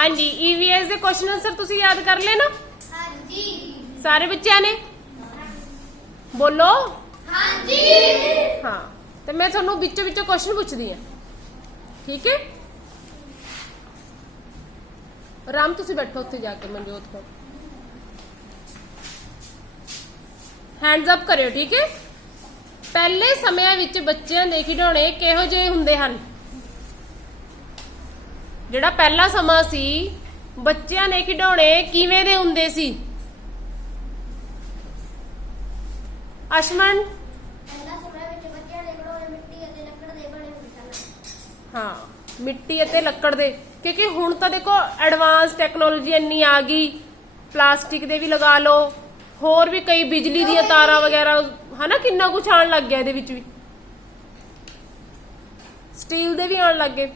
ਹਾਂਜੀ ਈਵੀਐਸ ਦੇ question answer ਤੁਸੀਂ ਯਾਦ ਕਰ ਲਏ ਨਾ? ਹਾਂਜੀ। ਸਾਰੇ ਬੱਚਿਆਂ ਨੇ? ਬੋਲੋ। ਹਾਂਜੀ। ਹਾਂ ਤੇ ਮੈਂ ਤੁਹਾਨੂੰ ਵਿੱਚੋਂ ਵਿੱਚੋਂ ਕੁਐਸਚਨ ਪੁੱਛਦੀ ਆ ਠੀਕ ਹੈ? ਰਾਮ ਤੁਸੀਂ ਬੈਠੋ ਉੱਥੇ ਜਾ ਕੇ ਮਨਜੋਤ ਕੋਲ ਹੈਂਡਸ ਅਪ ਕਰਿਓ ਠੀਕ ਹੈ? ਪਹਿਲੇ ਸਮਿਆਂ ਵਿੱਚ ਬੱਚਿਆਂ ਦੇ ਖਿਡੌਣੇ ਕਿਹੋ ਜਿਹੇ ਹੁੰਦੇ ਹਨ? ਜਿਹੜਾ ਪਹਿਲਾ ਸਮਾਂ ਸੀ ਬੱਚਿਆਂ ਦੇ ਖਿਡੌਣੇ ਕਿਵੇਂ ਦੇ ਹੁੰਦੇ ਸੀ? ਅਸ਼ਮਨ? ਪਹਿਲਾ ਸਮੇਂ ਵਿੱਚ ਬੱਚਿਆਂ ਦੇ ਘੜੋਲੇ ਮਿੱਟੀ ਅਤੇ ਲੱਕੜ ਦੇ ਬਣੇ ਹੁੰਦੇ ਸਨ। ਹਾਂ ਮਿੱਟੀ ਅਤੇ ਲੱਕੜ ਦੇ। ਕਿਉਂਕਿ ਹੁਣ ਤਾਂ ਦੇਖੋ ਐਡਵਾਂਸ ਟੈਕਨੋਲੋਜੀ ਇੰਨੀ ਆ ਗਈ। ਪਲਾਸਟਿਕ ਦੇ ਵੀ ਲਗਾ ਲਓ। ਹੋਰ ਵੀ ਕਈ ਬਿਜਲੀ ਦੀਆਂ ਤਾਰਾਂ ਵਗੈਰਾ ਹਨਾ ਕਿੰਨਾ ਕੁਝ ਆਉਣ ਲੱਗ ਗਿਆ ਇਹਦੇ ਵਿੱਚ ਵੀ। ਸਟੀਲ ਦੇ ਵੀ ਆਉਣ ਲੱਗ ਗਏ।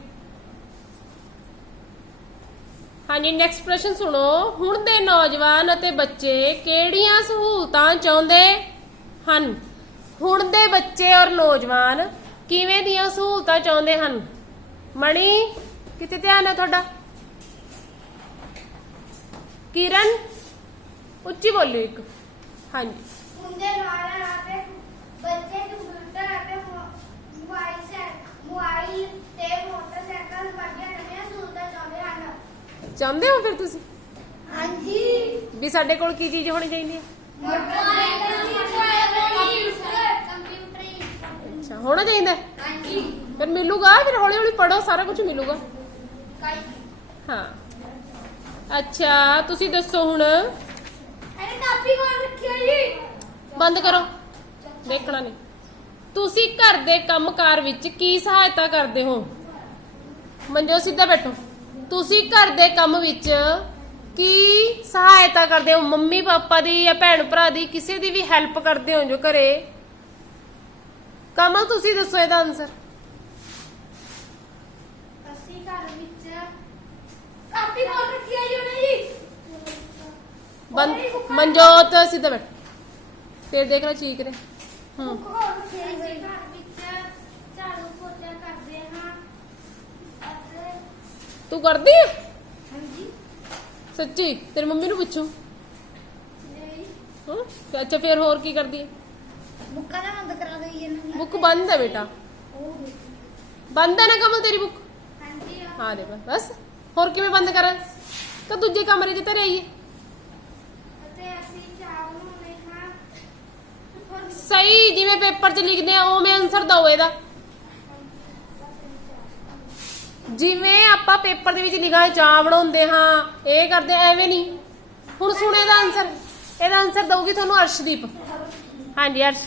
ਹਾਂਜੀ ਨੈਕਸਟ ਪ੍ਰਸ਼ਨ ਸੁਣੋ। ਹੁਣ ਦੇ ਨੌਜਵਾਨ ਅਤੇ ਬੱਚੇ ਕਿਹੜੀਆਂ ਸਹੂਲਤਾਂ ਚਾਹੁੰਦੇ ਹਨ? ਹੁਣ ਦੇ ਬੱਚੇ ਔਰ ਨੌਜਵਾਨ ਕਿਵੇਂ ਦੀਆਂ ਸਹੂਲਤਾਂ ਚਾਹੁੰਦੇ ਹਨ? ਮਣੀ ਕਿਤੇ ਧਿਆਨ ਹੈ ਤੁਹਾਡਾ? ਕਿਰਨ, ਉੱਚੀ ਬੋਲਿਓ ਇੱਕ। ਹਾਂਜੀ। ਹੁੰਦੇ ਨੌਜਵਾਨ ਅਤੇ ਬੱਚੇ ਕੰਪਿਊਟਰ ਅਤੇ ਮੋ- ਮੋਬਾਈਲ ਸੈ ਮੋਬਾਈਲ ਤੇ ਮੋਟਰਸਾਈਕਲ ਵਰਗੀਆਂ ਨਵੀਆਂ ਸਹੂਲਤਾਂ ਚਾਹੁੰਦੇ ਹਨ ਚਾਹੁੰਦੇ ਹੋ ਫਿਰ ਤੁਸੀਂ? ਹਾਂਜੀ। ਵੀ ਸਾਡੇ ਕੋਲ ਕੀ ਚੀਜ਼ ਹੋਣੀ ਚਾਹੀਦੀ ਹੈ? ਅੱਛਾ ਹੋਣਾ ਚਾਹੀਦਾ ਹੈ? ਹਾਂਜੀ। ਫਿਰ ਮਿਲੂਗਾ ਫਿਰ ਹੌਲੀ ਹੌਲੀ ਪੜੋ ਸਾਰਾ ਕੁਝ ਮਿਲੂਗਾ। ਹਾਂ। ਅੱਛਾ ਤੁਸੀਂ ਦੱਸੋ ਹੁਣ। ਬੰਦ ਕਰੋ। ਦੇਖਣਾ ਨਹੀਂ। ਤੁਸੀਂ ਘਰ ਦੇ ਕੰਮਕਾਰ ਵਿੱਚ ਕੀ ਸਹਾਇਤਾ ਕਰਦੇ ਹੋ? ਮੰਜੋ ਸਿੱਧਾ ਬੈਠੋ। ਤੁਸੀਂ ਘਰ ਦੇ ਕੰਮ ਵਿੱਚ ਕੀ ਸਹਾਇਤਾ ਕਰਦੇ ਹੋ? ਮੰਮੀ ਪਾਪਾ ਦੀ ਜਾਂ ਭੈਣ ਭਰਾ ਦੀ ਕਿਸੇ ਦੀ ਵੀ ਹੈਲਪ ਕਰਦੇ ਹੋ ਜੋ ਘਰੇ? ਕਮਲ ਤੁਸੀਂ ਦੱਸੋ ਇਹਦਾ ਆਨਸਰ ਅਸੀਂ ਘਰ ਵਿੱਚ ਕਾਪੀ ਕੋਲ ਉਹਨੇ ਜੀ। ਬੰਦ ਮਨਜੋਤ ਸਿੱਧਾ ਬੈਠ। ਫਿਰ ਦੇਖ ਲੈ ਚੀਕ ਰਹੇ। ਹੂੰ ਪੋਚਾ ਕਰਦੇ ਹਾਂ ਅਤੇ ਤੂੰ ਕਰਦੀ ਹੈ ਹਾਂਜੀ। ਸੱਚੀ ਤੇਰੀ ਮੰਮੀ ਨੂੰ ਪੁੱਛੂ। ਨਹੀਂ। ਹਾਂ? ਅੱਛਾ ਫਿਰ ਹੋਰ ਕੀ ਕਰਦੀ ਹੈ ਬੁੱਕਾਂ ਦਾ ਬੰਦ ਕਰਾ ਦਈਏ ਨਾ ਬੁੱਕ ਬੰਦ ਹੈ ਬੇਟਾ। ਬੰਦ ਹੈ ਨਾ ਕਮਲ ਤੇਰੀ ਬੁੱਕ ਹਾਂਜੀ ਹਾਂ। ਦੇ ਬਸ। ਬਸ ਹੋਰ ਕਿਵੇਂ ਬੰਦ ਕਰਾਂ? ਤਾਂ ਦੂਜੇ ਕਮਰੇ 'ਚ ਧਰੇ ਆਈਏ ਅਤੇ ਅਸੀਂ ਚਾਹ ਬਣਾਉਂਦੇ ਹਾਂ। ਹੋਰ ਸਹੀ ਜਿਵੇਂ ਪੇਪਰ 'ਚ ਲਿਖਦੇ ਆ ਉਵੇਂ ਆਨਸਰ ਦਿਓ ਇਹਦਾ। ਜਿਵੇਂ ਆਪਾਂ ਪੇਪਰ ਦੇ ਵਿੱਚ ਲਿਖਾਂ ਚਾਹ ਬਣਾਉਂਦੇ ਹਾਂ ਇਹ ਕਰਦੇ ਐਵੇਂ ਨਹੀਂ। ਹੁਣ ਸੁਣ ਇਹਦਾ ਆਨਸਰ ਇਹਦਾ ਆਨਸਰ ਦਊਗੀ ਤੁਹਾਨੂੰ ਅਰਸ਼ਦੀਪ। ਹਾਂਜੀ ਅਰਸ਼।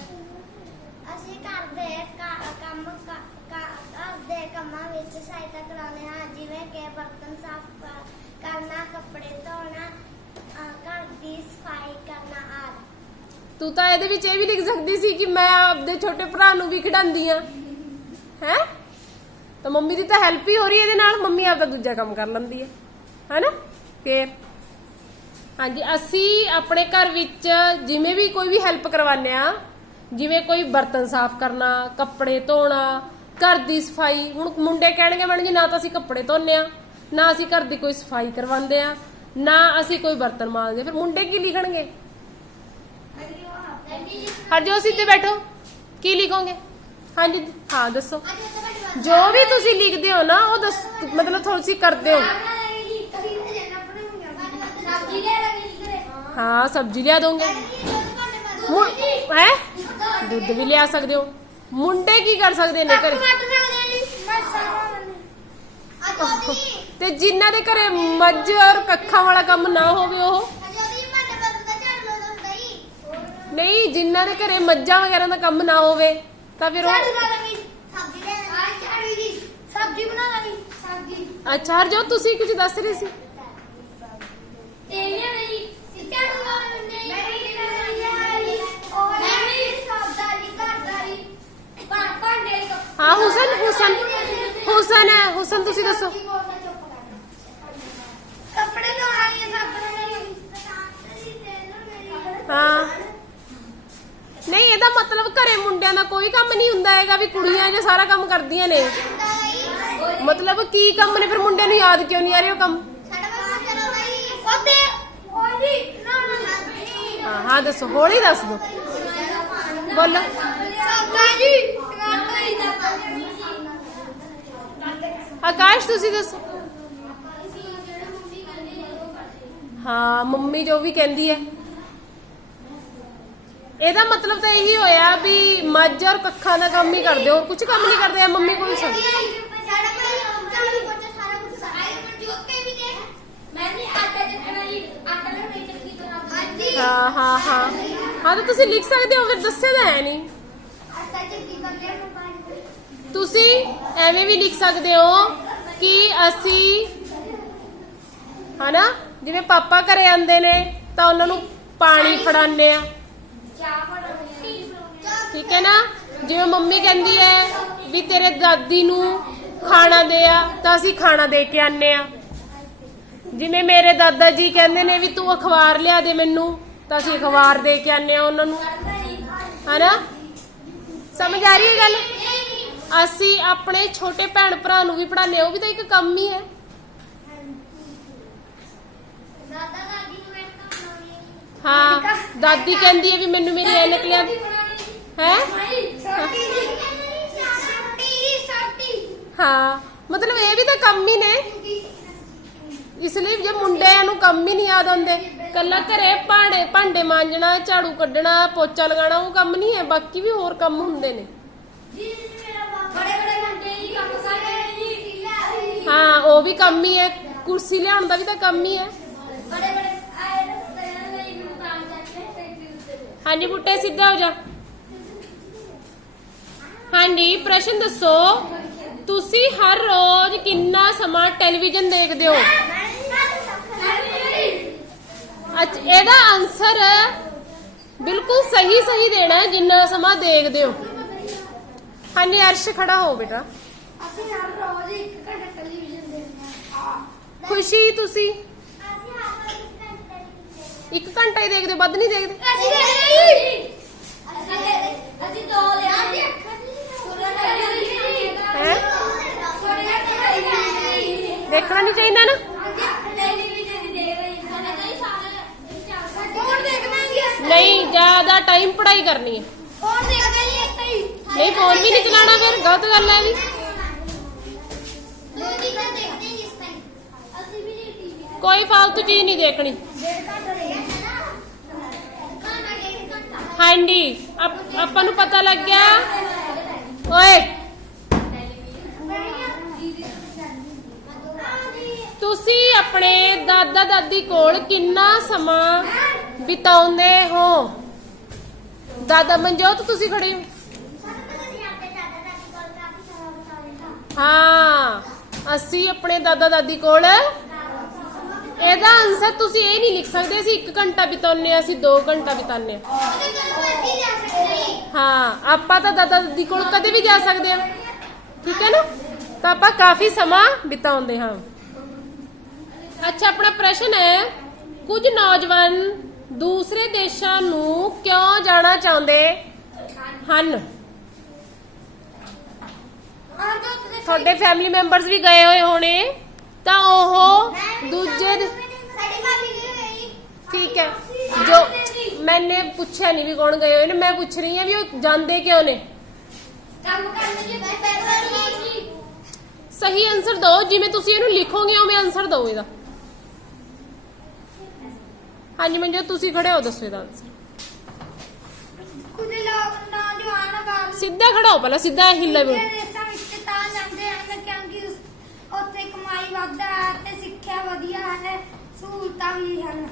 ਅਸੀਂ ਘਰ ਦੇ ਕ- ਕੰਮ ਕ- ਕ- ਘਰ ਦੇ ਕੰਮਾਂ ਵਿੱਚ ਸਹਾਇਤਾ ਕਰਾਉਂਦੇ ਹਾਂ ਜਿਵੇਂ ਕਿ ਬਰਤਨ ਸਾਫ਼ ਕ- ਕਰਨਾ ਕੱਪੜੇ ਧੋਣਾ ਅ, ਘਰ ਦੀ ਸਫ਼ਾਈ ਕਰਨਾ ਆਦਿ। ਤੂੰ ਤਾਂ ਇਹਦੇ ਵਿੱਚ ਇਹ ਵੀ ਲਿਖ ਸਕਦੀ ਸੀ ਕਿ ਮੈਂ ਆਪਦੇ ਛੋਟੇ ਭਰਾ ਨੂੰ ਵੀ ਖਿਡਾਉਂਦੀ ਆ ਹੈ? ਤਾਂ ਮੰਮੀ ਦੀ ਤਾਂ ਹੈਲਪ ਹੀ ਹੋ ਰਹੀ ਹੈ ਇਹਦੇ ਨਾਲ, ਮੰਮੀ ਆਪਦਾ ਦੂਜਾ ਕੰਮ ਕਰ ਲੈਂਦੀ ਹੈ। ਹੈਨਾ? ਫੇਰ। ਹਾਂਜੀ, ਅਸੀਂ ਆਪਣੇ ਘਰ ਵਿੱਚ ਜਿਵੇਂ ਵੀ ਕੋਈ ਵੀ ਹੈਲਪ ਕਰਵਾਉਂਦੇ ਆ ਜਿਵੇਂ ਕੋਈ ਬਰਤਨ ਸਾਫ਼ ਕਰਨਾ, ਕੱਪੜੇ ਧੋਣਾ, ਘਰ ਦੀ ਸਫ਼ਾਈ, ਹੁਣ ਮੁੰਡੇ ਕਹਿਣਗੇ, ਮੈਡਮ ਜੀ, ਨਾ ਤਾਂ ਅਸੀਂ ਕੱਪੜੇ ਧੋਨੇ ਆ, ਨਾ ਅਸੀਂ ਘਰ ਦੀ ਕੋਈ ਸਫ਼ਾਈ ਕਰਵਾਉਂਦੇ ਆ, ਨਾ ਅਸੀਂ ਕੋਈ ਬਰਤਨ ਮਾਂਜਦੇ। ਫਿਰ ਮੁੰਡੇ ਕੀ ਲਿਖਣਗੇ? ਹਰਜੋ ਸਿੱਧੇ ਬੈਠੋ। ਕੀ ਲਿਖੋਗੇ? ਹਾਂਜੀ, ਹਾਂ, ਦੱਸੋ। ਜੋ ਵੀ ਤੁਸੀਂ ਲਿਖਦੇ ਹੋ ਨਾ, ਉਹ ਦੱਸ, ਮਤਲਬ ਤੁਸੀਂ ਕਰਦੇ ਹੋ। ਸਬਜ਼ੀ ਹਾਂ, ਸਬਜ਼ੀ ਲਿਆ ਦੋਗੇ ਹੈ? ਦੁੱਧ ਵੀ ਲਿਆ ਸਕਦੇ ਹੋ। ਮੁੰਡੇ ਕੀ ਕਰ ਸਕਦੇ ਨੇ ਘਰੇ? ਤੇ ਜਿਨ੍ਹਾਂ ਦੇ ਘਰੇ ਮੱਝ ਔਰ ਕੱਖਾਂ ਵਾਲਾ ਕੰਮ ਨਾ ਹੋਵੇ ਉਹ? ਨਹੀਂ, ਜਿਨ੍ਹਾਂ ਦੇ ਘਰੇ ਮੱਝਾਂ ਵਗੈਰਾ ਦਾ ਕੰਮ ਨਾ ਹੋਵੇ, ਤਾਂ ਫਿਰ ਉਹ ਸਬਜ਼ੀ ਬਣਾ ਲਾਂਗੀ ਸਬਜ਼ੀ। ਅੱਛਾ ਹਰਜੋ ਤੁਸੀਂ ਕੁਝ ਦੱਸ ਰਹੇ ਸੀ? ਤੇਲੀਆਂ ਨਹੀਂ ਭਾਂਡੇ ਹਾਂ ਹੁਸਨ ਹੁਸਨ। ਹੁਸਨ ਹੈ ਹੁਸਨ ਤੁਸੀਂ ਦੱਸੋ। ਕੱਪੜੇ ਧੋਣਾ ਨਹੀਂ ਸਾਬਣ ਨਹੀਂ ਹਾਂ। ਨਹੀਂ ਇਹਦਾ ਮਤਲਬ ਘਰੇ ਮੁੰਡਿਆਂ ਦਾ ਕੋਈ ਕੰਮ ਨਹੀਂ ਹੁੰਦਾ ਹੈਗਾ ਵੀ ਕੁੜੀਆਂ ਜੇ ਸਾਰਾ ਕੰਮ ਕਰਦੀਆਂ ਨੇ। ਮਤਲਬ ਕੀ ਕੰਮ ਨੇ ਫਿਰ ਮੁੰਡਿਆਂ ਨੂੰ ਯਾਦ ਕਿਉਂ ਨਹੀਂ ਆ ਰਹੇ ਉਹ ਕੰਮ? ਸਾਡਾ ਹਾਂਜੀ ਨਾ ਹਾਂਜੀ ਹਾਂ ਹਾਂ ਦੱਸੋ ਹੌਲੀ ਦੱਸ ਦੋ ਬੋਲੋ ਆਕਾਸ਼ ਤੁਸੀਂ ਦੱਸੋ। ਹਾਂ ਮੰਮੀ ਜੋ ਵੀ ਕਹਿੰਦੀ ਹੈ। ਇਹਦਾ ਮਤਲਬ ਤਾਂ ਇਹੀ ਹੋਇਆ ਵੀ ਮੱਝ ਔਰ ਕੱਖਾਂ ਦਾ ਕੰਮ ਹੀ ਕਰਦੇ ਹੋ। ਕੁਝ ਕੰਮ ਨਹੀਂ ਕਰਦੇ ਆ ਮੰਮੀ ਕੋਈ ਸਭ ਸਾਰਾ ਕੋਈ ਚਾਲੀ ਪੋਚਾ ਸਾਰਾ ਕੁਝ ਸਾਰਾ ਜੋਤ ਕੇ ਵੀ ਦੇ ਮੈਂ ਨਹੀਂ ਆਟਾ ਚੱਕਣਾ ਜੀ ਆਟਾ ਨੂੰ ਨਹੀਂ ਚੱਕੀ ਤੋਂ ਹਾਂਜੀ ਹਾਂ ਹਾਂ ਹਾਂ। ਹਾਂ, ਤਾਂ ਤੁਸੀਂ ਲਿਖ ਸਕਦੇ ਹੋ, ਫਿਰ ਦੱਸਿਆ ਤਾਂ ਹੈ ਨਹੀਂ। ਤੁਸੀਂ ਐਵੇਂ ਵੀ ਲਿਖ ਸਕਦੇ ਹੋ ਕਿ ਅਸੀਂ, ਹਨਾ, ਜਿਵੇਂ ਪਾਪਾ ਘਰੇ ਆਉਂਦੇ ਨੇ, ਤਾਂ ਉਹਨਾਂ ਨੂੰ ਪਾਣੀ ਫੜਾਉਂਦੇ ਆ। ਠੀਕ ਹੈ ਨਾ? ਜਿਵੇਂ ਮੰਮੀ ਕਹਿੰਦੀ ਹੈ ਵੀ ਤੇਰੇ ਦਾਦੀ ਨੂੰ ਖਾਣਾ ਦੇ ਆ, ਤਾਂ ਅਸੀਂ ਖਾਣਾ ਦੇ ਕੇ ਆਨੇ ਆ। ਜਿਵੇਂ ਮੇਰੇ ਦਾਦਾ ਜੀ ਕਹਿੰਦੇ ਨੇ ਵੀ ਤੂੰ ਅਖਬਾਰ ਲਿਆ ਦੇ ਮੈਨੂੰ ਤਾਂ ਅਸੀਂ ਅਖਬਾਰ ਦੇ ਕੇ ਆਨੇ ਆ ਉਹਨਾਂ ਨੂੰ। ਹਨਾ? ਸਮਝ ਆ ਰਹੀ ਹੈ ਗੱਲ? ਅਸੀਂ ਆਪਣੇ ਛੋਟੇ ਭੈਣ ਭਰਾ ਨੂੰ ਵੀ ਪੜਾਉਂਦੇ ਉਹ ਵੀ ਤਾਂ ਇੱਕ ਕੰਮ ਹੀ ਹੈ। ਹਾਂ, ਦਾਦੀ ਕਹਿੰਦੀ ਹੈ ਵੀ ਮੈਨੂੰ ਮੇਰੀ ਐਨਕ ਹੈ? ਹਾਂ, ਮਤਲਬ ਇਹ ਵੀ ਤਾਂ ਕੰਮ ਹੀ ਨੇ। ਇਸ ਲਈ ਜੇ ਮੁੰਡਿਆਂ ਨੂੰ ਕੰਮ ਹੀ ਨਹੀਂ ਯਾਦ ਆਉਂਦੇ, ਕੱਲਾ ਘਰੇ ਭਾਂਡੇ ਭਾਂਡੇ ਮਾਂਜਣਾ, ਝਾੜੂ ਕੱਢਣਾ, ਪੋਚਾ ਲਗਾਉਣਾ, ਉਹ ਕੰਮ ਨਹੀਂ ਹੈ, ਬਾਕੀ ਵੀ ਹੋਰ ਕੰਮ ਹੁੰਦੇ ਨੇ। ਹਾਂ, ਉਹ ਵੀ ਕੰਮ ਹੀ ਹੈ, ਕੁਰਸੀ ਲਿਆਉਣ ਦਾ ਵੀ ਤਾਂ ਕੰਮ ਹੀ ਹੈ। ਹਾਂਜੀ, ਬੁੱਟੇ ਸਿੱਧਾ ਹੋ ਜਾ। ਹਾਂਜੀ, ਪ੍ਰਸ਼ਨ ਦੱਸੋ, ਤੁਸੀਂ ਹਰ ਰੋਜ਼ ਕਿੰਨਾ ਸਮਾਂ ਟੈਲੀਵਿਜ਼ਨ ਦੇਖਦੇ ਹੋ? ਇਹਦਾ ਆਨਸਰ ਬਿਲਕੁਲ ਸਹੀ ਸਹੀ ਦੇਣਾ ਹੈ ਜਿੰਨਾ ਸਮਾਂ ਦੇਖਦੇ ਹੋ ਹਾਂਜੀ ਅਰਸ਼ ਖੜਾ ਹੋ ਬੇਟਾ ਅਸੀਂ ਹਰ ਰੋਜ਼ ਇੱਕ ਘੰਟਾ ਟੈਲੀਵਿਜ਼ਨ ਦੇਖਦੇ ਹਾਂ ਖੁਸ਼ੀ ਤੁਸੀਂ ਅਸੀਂ ਹਰ ਰੋਜ਼ ਇੱਕ ਘੰਟਾ ਟੈਲੀਵਿਜ਼ਨ ਇੱਕ ਘੰਟਾ ਹੀ ਦੇਖਦੇ ਹੋ ਵੱਧ ਨਹੀਂ ਦੇਖਦੇ ਅਸੀਂ ਦੇਖਦੇ ਅਸੀਂ ਅਸੀਂ ਦੋ ਲਿਆ ਜੀ ਸੁਰਨ ਹੈਂ? ਦੇਖਣਾ ਨਹੀਂ ਚਾਹੀਦਾ ਨਾ ਨਹੀਂ ਜ਼ਿਆਦਾ ਟਾਈਮ ਪੜਾਈ ਕਰਨੀ ਹੈ। ਨਹੀਂ ਫੋਨ ਵੀ ਨਹੀਂ ਚਲਾਉਣਾ ਫਿਰ ਗਲਤ ਗੱਲ ਹੈ ਵੀ ਕੋਈ ਫालतू ਚੀਜ਼ ਨਹੀਂ ਦੇਖਣੀ। ਹਾਂਜੀ ਆਪ- ਆਪਾਂ ਨੂੰ ਪਤਾ ਲੱਗ ਗਿਆ। ਓਏ! ਤੁਸੀਂ ਆਪਣੇ ਦਾਦਾ ਦਾਦੀ ਕੋਲ ਕਿੰਨਾ ਸਮਾਂ ਬਿਤਾਉਂਦੇ ਹੋ। ਦਾਦਾ ਮਨਜੋਤ, ਤੁਸੀਂ ਖੜੇ ਹੋ? ਹਾਂ, ਅਸੀਂ ਆਪਣੇ ਦਾਦਾ ਦਾਦੀ ਕੋਲ। ਇਹਦਾ ਆਨਸਰ ਤੁਸੀਂ ਇਹ ਨਹੀਂ ਲਿਖ ਸਕਦੇ, ਅਸੀਂ 1 ਘੰਟਾ ਬਿਤਾਉਂਦੇ ਆ ਅਸੀਂ 2 ਘੰਟਾ ਬਿਤਾਉਂਦੇ ਆ ਹਾਂ, ਆਪਾਂ ਤਾਂ ਦਾਦਾ ਦਾਦੀ ਕੋਲ ਕਦੇ ਵੀ ਜਾ ਸਕਦੇ ਆ ਠੀਕ ਹੈ ਨਾ? ਤਾਂ ਆਪਾਂ ਕਾਫੀ ਸਮਾਂ ਬਿਤਾਉਂਦੇ ਹਾਂ। ਅੱਛਾ, ਆਪਣਾ ਪ੍ਰਸ਼ਨ ਹੈ, ਕੁਝ ਨੌਜਵਾਨ ਦੂਸਰੇ ਦੇਸ਼ਾਂ ਨੂੰ ਕਿਉਂ ਜਾਣਾ ਚਾਹੁੰਦੇ? ਹਨ। ਤੁਹਾਡੇ ਫੈਮਿਲੀ ਮੈਂਬਰਸ ਵੀ ਗਏ ਹੋਏ ਹੋਣੇ। ਤਾਂ ਉਹ ਦੂਜੇ ਠੀਕ ਹੈ। ਜੋ ਮੈਨੇ ਪੁੱਛਿਆ ਨਹੀਂ ਵੀ ਕੌਣ ਗਏ ਹੋਏ ਨੇ। ਮੈਂ ਪੁੱਛ ਰਹੀ ਹਾਂ ਵੀ ਉਹ ਜਾਂਦੇ ਕਿਉਂ ਨੇ? ਕੰਮ ਕਰਨ ਜੀ ਪੈਸਾ ਨਹੀਂ ਸਹੀ ਆਨਸਰ ਦਿਓ। ਜਿਵੇਂ ਤੁਸੀਂ ਇਹਨੂੰ ਲਿਖੋਗੇ, ਉਵੇਂ ਆਨਸਰ ਦਿਓ ਇਹਦਾ। ਹਾਂਜੀ ਮੰਜੋ ਤੁਸੀਂ ਖੜੇ ਹੋ ਦੱਸੋ ਇਹਦਾ ਆਨਸਰ ਕੁਝ ਲੋਕ ਨੌਜਵਾਨ ਬਾਹਰ ਸਿੱਧਾ ਖੜਾ ਹੋ ਪਹਿਲਾਂ ਸਿੱਧਾ ਹਿੱਲਾ ਵੀ ਦੇਸ਼ਾਂ ਵਿੱਚ ਤਾਂ ਜਾਂਦੇ ਹਨ ਕਿਉਂਕਿ ਉਸ- ਉੱਥੇ ਕਮਾਈ ਵੱਧ ਹੈ ਤੇ ਸਿੱਖਿਆ ਵਧੀਆ ਹੈ ਸਹੂਲਤਾਂ ਵੀ ਹਨ।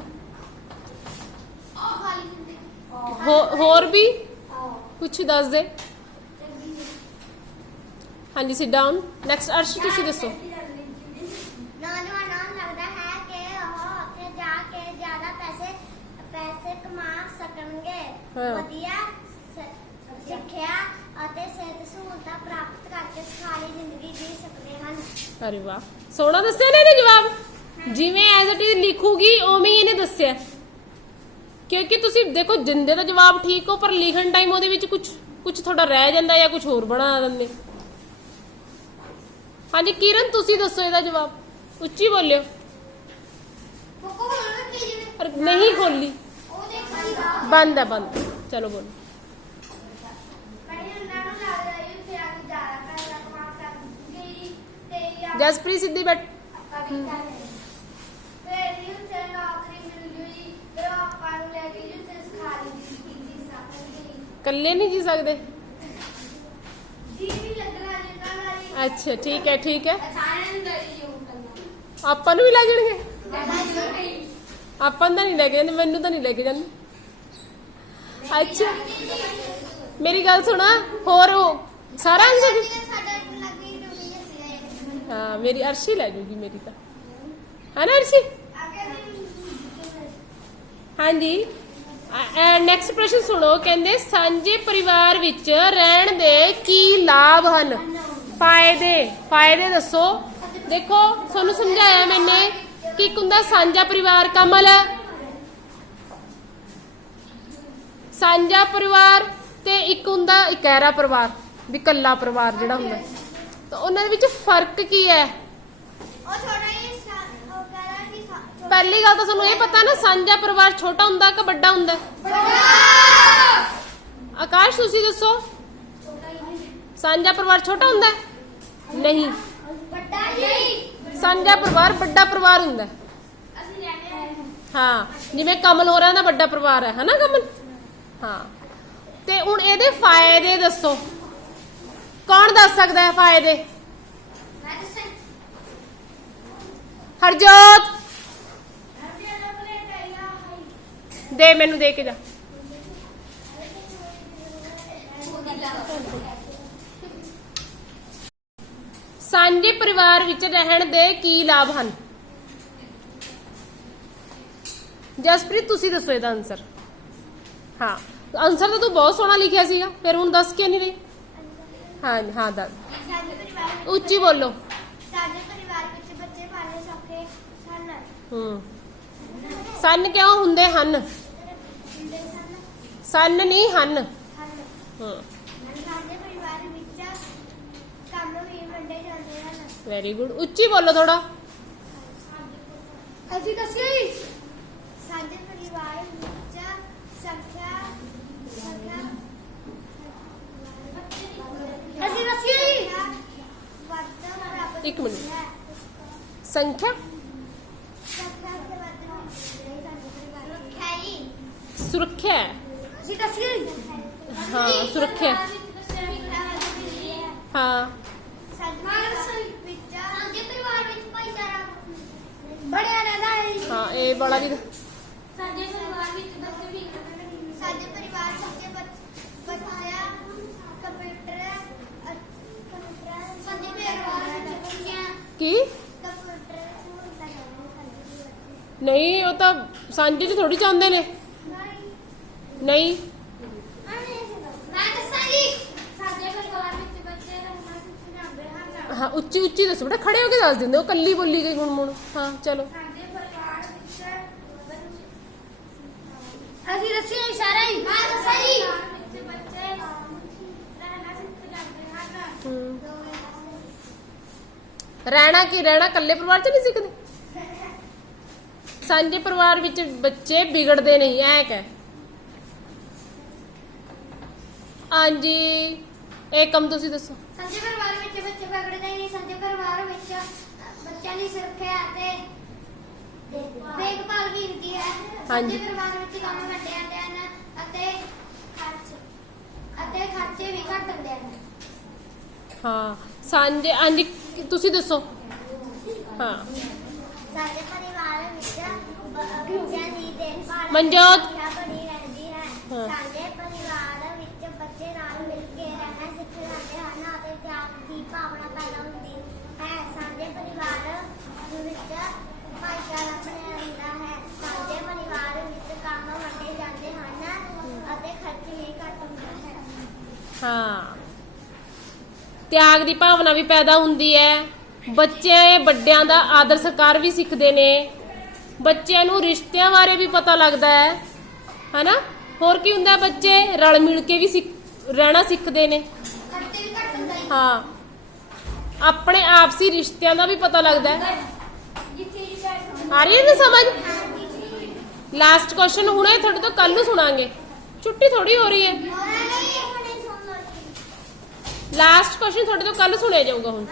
ਉਹ ਖਾਲੀ ਹੁੰਦੇ। ਹੋ- ਹੋਰ ਵੀ? ਕੁਝ ਦੱਸ ਦੇ। ਹਾਂਜੀ ਸਿਟ ਡਾਊਨ ਨੈਕਸਟ ਅਰਸ਼ ਤੁਸੀਂ ਦੱਸੋ ਨੌਜਵਾਨਾਂ ਨੂੰ ਲੱਗਦਾ ਹੈ ਕਿ ਉਹ ਉੱਥੇ ਜਾ ਕੇ ਜ਼ਿਆਦਾ ਪੈਸੇ ਪੈਸੇ ਕਮਾ ਸਕਣਗੇ ਹਾਂ। ਵਧੀਆ ਸ- ਸਿੱਖਿਆ ਅਤੇ ਸਿਹਤ ਸਹੂਲਤਾਂ ਪ੍ਰਾਪਤ ਕਰਕੇ ਸੁਖਾਲੀ ਜ਼ਿੰਦਗੀ ਜੀ ਸਕਦੇ ਹਨ। ਅਰੇ ਵਾਹ। ਸੋਹਣਾ ਦੱਸਿਆ ਨਾ ਇਹਨੇ ਜਵਾਬ? ਜਿਵੇਂ ਐਜ਼ ਇਟ ਇਜ਼ ਲਿਖੂਗੀ ਉਵੇਂ ਹੀ ਇਹਨੇ ਦੱਸਿਆ। ਕਿਉਂਕਿ ਤੁਸੀਂ ਦੇਖੋ ਜਿੰਦੇ ਦਾ ਜਵਾਬ ਠੀਕ ਹੋ ਪਰ ਲਿਖਣ ਟਾਈਮ ਉਹਦੇ ਵਿੱਚ ਕੁਝ ਕੁਝ ਤੁਹਾਡਾ ਰਹਿ ਜਾਂਦਾ ਜਾਂ ਕੁਝ ਹੋਰ ਬਣਾ ਦਿੰਦੇ। ਹਾਂਜੀ ਕਿਰਨ ਤੁਸੀਂ ਦੱਸੋ ਇਹਦਾ ਜਵਾਬ। ਉੱਚੀ ਬੋਲਿਓ। ਕੋਕੋ ਬੋਲਣਾ ਕਿ ਜਿਵੇਂ ਪਰ ਨਹੀਂ ਖੋਲੀ। ਬੰਦ ਹੈ ਬੰਦ। ਚਲੋ ਬੋਲੋ। ਜਸਪ੍ਰੀਤ ਸਿੱਧੀ ਬੈਠ। ਕੱਲੇ ਹੈ ਜੀ ਨਹੀਂ ਜੀ ਸਕਦੇ? ਅੱਛਾ, ਠੀਕ ਹੈ ਠੀਕ ਹੈ। ਸਾਰਿਆਂ ਨੂੰ ਆਪਾਂ ਨੂੰ ਵੀ ਲੈ ਜਾਣਗੇ? ਆਪਾਂ ਨੂੰ ਤਾਂ ਨਹੀਂ ਲੈ ਕੇ ਜਾਂਦੇ, ਮੈਨੂੰ ਤਾਂ ਨਹੀਂ ਲੈ ਕੇ ਜਾਂਦੇ। ਅੱਛਾ। ਮੇਰੀ ਗੱਲ ਸੁਣਾ, ਹੋਰ ਉਹ ਸਾਰਾ ਆਨਸਰ ਹਾਂ, ਮੇਰੀ ਅਰਸ਼ੀ ਲੈ ਜੂਗੀ ਮੇਰੀ ਤਾਂ। ਹੈ ਨਾ ਅਰਸ਼ੀ? ਹਾਂਜੀ। ਨੈਕਸਟ ਪ੍ਰਸ਼ਨ ਸੁਣੋ, ਕਹਿੰਦੇ, ਸਾਂਝੇ ਪਰਿਵਾਰ ਵਿੱਚ ਰਹਿਣ ਦੇ ਕੀ ਲਾਭ ਹਨ? ਫਾਇਦੇ ਫਾਇਦੇ ਦੱਸੋ। ਦੇਖੋ, ਤੁਹਾਨੂੰ ਸਮਝਾਇਆ ਮੈਨੇ ਕਿ ਇੱਕ ਹੁੰਦਾ ਸਾਂਝਾ ਪਰਿਵਾਰ ਕਮਲ ਸਾਂਝਾ ਪਰਿਵਾਰ ਤੇ ਇੱਕ ਹੁੰਦਾ ਇਕਹਿਰਾ ਪਰਿਵਾਰ ਵੀ ਇਕੱਲਾ ਪਰਿਵਾਰ ਜਿਹੜਾ ਹੁੰਦਾ। ਤਾਂ ਉਹਨਾਂ ਦੇ ਵਿੱਚ ਫ਼ਰਕ ਕੀ ਹੈ? ਉਹ ਛੋਟਾ ਹੀ ਸਾ- ਉਹ ਕਹਿੰਦਾ ਕਿ ਸਾ- ਪਹਿਲੀ ਗੱਲ ਤਾਂ ਤੁਹਾਨੂੰ ਇਹ ਪਤਾ ਨਾ ਸਾਂਝਾ ਪਰਿਵਾਰ ਛੋਟਾ ਹੁੰਦਾ ਕਿ ਵੱਡਾ ਹੁੰਦਾ? ਆਕਾਸ਼ ਤੁਸੀਂ ਦੱਸੋ? ਸਾਂਝਾ ਪਰਿਵਾਰ ਛੋਟਾ ਹੁੰਦਾ? ਹੈ? ਨਹੀਂ। ਵੱਡਾ ਹੀ ਸਾਂਝਾ ਪਰਿਵਾਰ ਵੱਡਾ ਪਰਿਵਾਰ ਹੁੰਦਾ। ਹੈ। ਅਸੀਂ ਹਾਂ। ਹਾਂ ਜਿਵੇਂ ਕਮਲ ਹੋਰਾਂ ਦਾ ਵੱਡਾ ਪਰਿਵਾਰ ਹੈ ਹਨਾ ਕਮਲ? ਹਾਂ। ਤੇ ਹੁਣ ਇਹਦੇ ਫਾਇਦੇ ਦੱਸੋ। ਕੌਣ ਦੱਸ ਸਕਦਾ ਹੈ ਫਾਇਦੇ? ਹਰਜੋਤ। ਦੇ ਮੈਨੂੰ ਦੇ ਕੇ ਜਾ। ਸਾਂਝੇ ਪਰਿਵਾਰ ਵਿੱਚ ਰਹਿਣ ਦੇ ਕੀ ਲਾਭ ਹਨ? ਜਸਪ੍ਰੀਤ, ਤੁਸੀਂ ਦੱਸੋ ਇਹਦਾ ਆਨਸਰ ਹਾਂ। ਆਨਸਰ ਤਾਂ ਤੂੰ ਬਹੁਤ ਸੋਹਣਾ ਲਿਖਿਆ ਸੀਗਾ ਫਿਰ ਹੁਣ ਦੱਸ ਕਿਉਂ ਨਹੀਂ ਰਹੀ? ਹਾਂ ਹਾਂ ਦੱਸ। ਸਾਡੇ ਪਰਿਵਾਰ ਵਿੱਚ ਉੱਚੀ ਬੋਲੋ। ਸਾਡੇ ਪਰਿਵਾਰ ਵਿੱਚ ਬੱਚੇ ਪਾਲਣੇ ਸੌਖੇ ਸਨ। ਹੂੰ। ਸੰਨ ਕਿਉਂ ਹੁੰਦੇ ਹਨ? ਹੁੰਦੇ ਸਨ ਸੰਨ ਨਹੀਂ ਹਨ। ਹਨ। ਹੂੰ। ਸਾਡੇ ਪਰਿਵਾਰ ਵਿੱਚ ਕੰਮ ਵੀ ਵੰਡੇ ਜਾਂਦੇ ਹਨ। ਵੈਰੀ ਗੁੱਡ ਉੱਚੀ ਬੋਲੋ ਥੋੜਾ ਅਸੀਂ ਦੱਸਿਆ ਹੀ। ਸਾਡੇ ਪਰਿਵਾਰ ਵਿੱਚ ਸੰਖਿਆ ਸੰਖਿਆ ਅਸੀਂ ਦੱਸਿਆ ਹੀ ਵੱਧ ਬਰਾਬਰ ਇੱਕ ਮਿੰਟ। ਹੈ। ਸੰਖਿਆ ਸੰਖਿਆ ਦੇ ਵੱਧ ਹੁੰਦੀ ਹੈ ਸਾਡੇ ਪਰਿਵਾਰ ਵਿੱਚ। ਸੁਰੱਖਿਆ ਅਸੀਂ ਦੱਸਿਆ ਹੀ ਹਾਂ, ਸੁਰੱਖਿਆ ਹਾਂ ਬੜਿਆ ਰਹਿੰਦਾ ਹੈ ਹਾਂ, ਇਹ ਬੜਾ ਵੀ ਸਾਡੇ ਪਰਿਵਾਰ ਵਿੱਚ ਬੱਚੇ ਵੀ ਸਾਡੇ ਪਰਿਵਾਰ ਬੱਚ- ਬੱਚਾ ਕੰਪਿਊਟਰ ਕੰਪਿਊਟਰ ਸਾਡੇ ਪਰਿਵਾਰ ਵਿੱਚ ਬੱਚਿਆਂ ਕੀ? ਕੰਪਿਊਟਰ ਹੁੰਦਾ ਹੈ ਸਾਡੇ ਨਹੀਂ ਉਹ ਤਾਂ ਸਾਂਝੇ ਚ ਥੋੜੀ ਚਾਹੁੰਦੇ ਨੇ। ਨਹੀਂ। ਨਹੀਂ। ਮੈਂ ਦੱਸਾਂ ਜੀ ਸਾਡੇ ਪਰਿਵਾਰ ਵਿੱਚ ਬੱਚੇ ਰਹਿਣਾ ਸਿਖਾਉਂਦੇ ਹਨ। ਹਾਂ ਉੱਚੀ ਉੱਚੀ ਦੱਸੋ ਬੇਟਾ ਖੜੇ ਹੋ ਕੇ ਦੱਸ ਦਿੰਦੇ ਹੋ ਕੱਲੀ ਬੋਲੀ ਗਈ ਹੁਣ ਹੁਣ ਹਾਂ ਚਲੋ ਸਾਡੇ ਪਰਿਵਾਰ ਵਿੱਚ ਅਸੀਂ ਦੱਸਿਆ ਸਾਰਾ ਹੀ। ਮੈਂ ਦੱਸਿਆ ਜੀ। ਵਿੱਚ ਬੱਚੇ ਰਹਿਣਾ ਸਿੱਖ ਜਾਂਦੇ ਹਨ ਹੂੰ। ਰਹਿਣਾ ਕੀ ਰਹਿਣਾ? ਕੱਲੇ ਪਰਿਵਾਰ ਚ ਨਹੀਂ ਸਿੱਖਦੇ ਸਾਂਝੇ ਪਰਿਵਾਰ ਵਿੱਚ ਬੱਚੇ ਵਿਗੜਦੇ ਨਹੀਂ ਐ ਕਹਿ। ਹਾਂਜੀ ਇਹ ਕੰਮ ਤੁਸੀਂ ਦੱਸੋ। ਸਾਡੇ ਪਰਿਵਾਰ ਵਿੱਚ ਬੱਚੇ ਵਿਗੜਦੇ ਨਹੀਂ ਸਾਡੇ ਪਰਿਵਾਰ ਵਿੱਚ ਬੱਚਿਆਂ ਦੀ ਸੁਰੱਖਿਆ ਅਤੇ ਦੇਖਭਾਲ ਵੀ ਹੁੰਦੀ ਹੈ ਹਾਂਜੀ। ਸਾਡੇ ਪਰਿਵਾਰ ਵਿੱਚ ਕੰਮ ਵੱਡੇ ਜਾਂਦੇ ਹਨ ਅਤੇ ਖਰਚ ਅਤੇ ਖਰਚੇ ਵੀ ਘੱਟ ਹੁੰਦੇ ਹਨ ਹਾਂ ਸਾਂਝੇ ਹਾਂਜੀ ਤੁਸੀਂ ਦੱਸੋ ਹਾਂ ਸਾਡੇ ਪਰਿਵਾਰ ਵਿੱਚ ਬੱਚਿਆਂ ਦੀ ਦੇਖਭਾਲ ਮਨਜੋਤ। ਬਣੀ ਰਹਿੰਦੀ ਹੈ ਹਾਂ। ਸਾਡੇ ਪਰਿਵਾਰ ਵਿੱਚ ਬੱਚੇ ਨਾਲ ਮਿਲ ਕੇ ਰਹਿਣਾ ਸਿੱਖ ਜਾਂਦੇ ਹਨ ਅਤੇ ਪਿਆਰ ਦੀ ਭਾਵਨਾ ਪੈਦਾ ਹੁੰਦੀ ਹੈ ਸਾਡੇ ਪਰਿਵਾਰ ਵਿੱਚ ਭਾਈਚਾਰਾ ਬਣਿਆ ਰਹਿੰਦਾ ਹੈ। ਸਾਡੇ ਪਰਿਵਾਰ ਵਿੱਚ ਕੰਮ ਵੰਡੇ ਜਾਂਦੇ ਹਨ ਅਤੇ ਖਰਚ ਵੀ ਘੱਟ ਹੁੰਦਾ ਹੈ ਹਾਂ। ਤਿਆਗ ਦੀ ਭਾਵਨਾ ਵੀ ਪੈਦਾ ਹੁੰਦੀ ਹੈ। ਬੱਚੇ ਵੱਡਿਆਂ ਦਾ ਆਦਰ ਸਤਿਕਾਰ ਵੀ ਸਿੱਖਦੇ ਨੇ। ਬੱਚਿਆਂ ਨੂੰ ਰਿਸ਼ਤਿਆਂ ਬਾਰੇ ਵੀ ਪਤਾ ਲੱਗਦਾ ਹੈ। ਹਨਾ? ਹੋਰ ਕੀ ਹੁੰਦਾ? ਬੱਚੇ ਰਲ ਮਿਲ ਕੇ ਵੀ ਰਹਿਣਾ ਸਿੱਖਦੇ ਨੇ। ਹਾਂ। ਆਪਣੇ ਆਪਸੀ ਰਿਸ਼ਤਿਆਂ ਦਾ ਵੀ ਪਤਾ ਲੱਗਦਾ ਹੈ। ਆ ਰਹੀ ਹੈ ਨਾ ਸਮਝ? ਲਾਸਟ ਕੁਐਸਚਨ ਹੁਣੇ ਤੁਹਾਡੇ ਤੋਂ ਕੱਲ ਨੂੰ ਸੁਣਾਂਗੇ। ਛੁੱਟੀ ਥੋੜੀ ਹੋ ਰਹੀ ਹੈ। ਲਾਸਟ ਕੁਐਸਚਨ ਤੁਹਾਡੇ ਤੋਂ ਕੱਲ ਸੁਣਿਆ ਜਾਊਗਾ ਹੁਣ।